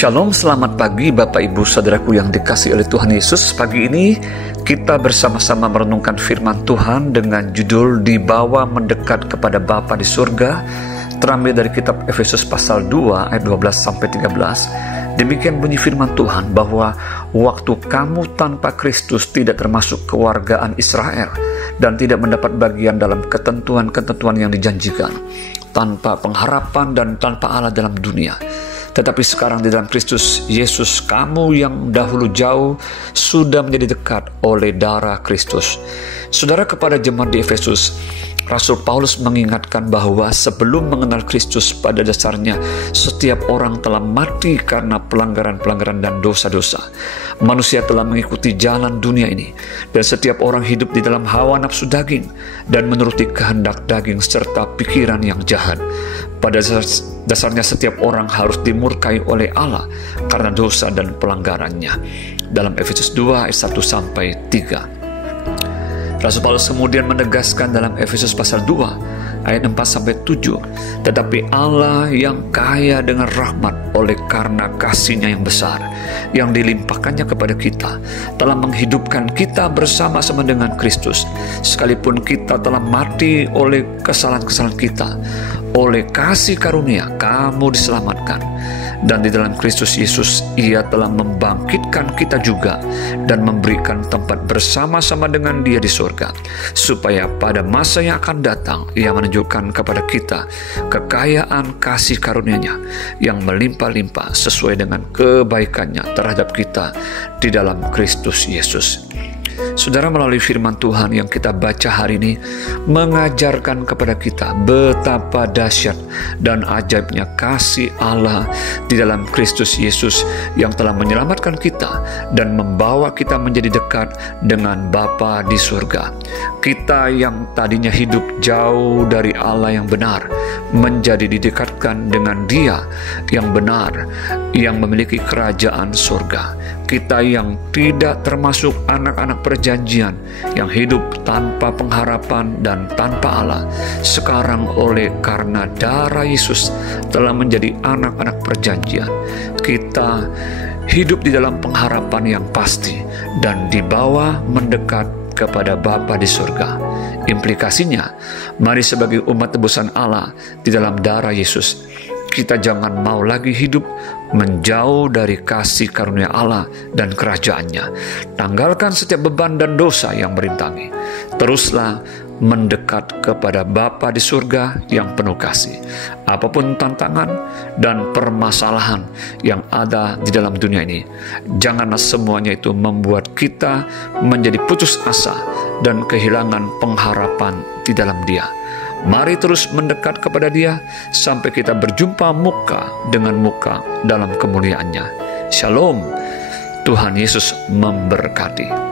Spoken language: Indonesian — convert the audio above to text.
Shalom, selamat pagi Bapak Ibu Saudaraku yang dikasihi oleh Tuhan Yesus. Pagi ini kita bersama-sama merenungkan firman Tuhan dengan judul Dibawa Mendekat kepada Bapa di Surga, terambil dari kitab Efesus pasal 2 ayat 12-13. Demikian bunyi firman Tuhan bahwa waktu kamu tanpa Kristus tidak termasuk kewargaan Israel dan tidak mendapat bagian dalam ketentuan-ketentuan yang dijanjikan, tanpa pengharapan dan tanpa Allah dalam dunia. Tetapi sekarang di dalam Kristus Yesus, kamu yang dahulu jauh sudah menjadi dekat oleh darah Kristus. Saudara, kepada jemaat di Efesus, Rasul Paulus mengingatkan bahwa sebelum mengenal Kristus, pada dasarnya setiap orang telah mati karena pelanggaran-pelanggaran dan dosa-dosa. Manusia telah mengikuti jalan dunia ini, dan setiap orang hidup di dalam hawa nafsu daging dan menuruti kehendak daging serta pikiran yang jahat. Pada dasarnya setiap orang harus dimurkai oleh Allah karena dosa dan pelanggarannya. Dalam Efesus 2 ayat 1-3. Rasul Paulus kemudian menegaskan dalam Efesus pasal 2 ayat 4-7, tetapi Allah yang kaya dengan rahmat oleh karena kasih-Nya yang besar yang dilimpahkannya kepada kita, telah menghidupkan kita bersama-sama dengan Kristus, sekalipun kita telah mati oleh kesalahan-kesalahan kita. Oleh kasih karunia kamu diselamatkan, dan di dalam Kristus Yesus Ia telah membangkitkan kita juga dan memberikan tempat bersama-sama dengan Dia di surga, supaya pada masa yang akan datang Ia menunjukkan kepada kita kekayaan kasih karunia-Nya yang melimpah-limpah sesuai dengan kebaikan-Nya terhadap kita di dalam Kristus Yesus. Saudara, melalui firman Tuhan yang kita baca hari ini mengajarkan kepada kita betapa dahsyat dan ajaibnya kasih Allah di dalam Kristus Yesus yang telah menyelamatkan kita dan membawa kita menjadi dekat dengan Bapa di surga. Kita yang tadinya hidup jauh dari Allah yang benar menjadi didekatkan dengan Dia yang benar, yang memiliki kerajaan surga. Kita yang tidak termasuk anak-anak perjanjian, yang hidup tanpa pengharapan dan tanpa Allah, sekarang oleh karena darah Yesus telah menjadi anak-anak perjanjian. Kita hidup di dalam pengharapan yang pasti dan dibawa mendekat kepada Bapa di surga. Implikasinya, mari sebagai umat tebusan Allah di dalam darah Yesus, kita jangan mau lagi hidup menjauh dari kasih karunia Allah dan kerajaan-Nya. Tanggalkan setiap beban dan dosa yang merintangi. Teruslah mendekat kepada Bapa di surga yang penuh kasih. Apapun tantangan dan permasalahan yang ada di dalam dunia ini, janganlah semuanya itu membuat kita menjadi putus asa dan kehilangan pengharapan di dalam Dia. Mari terus mendekat kepada Dia sampai kita berjumpa muka dengan muka dalam kemuliaan-Nya. Shalom, Tuhan Yesus memberkati.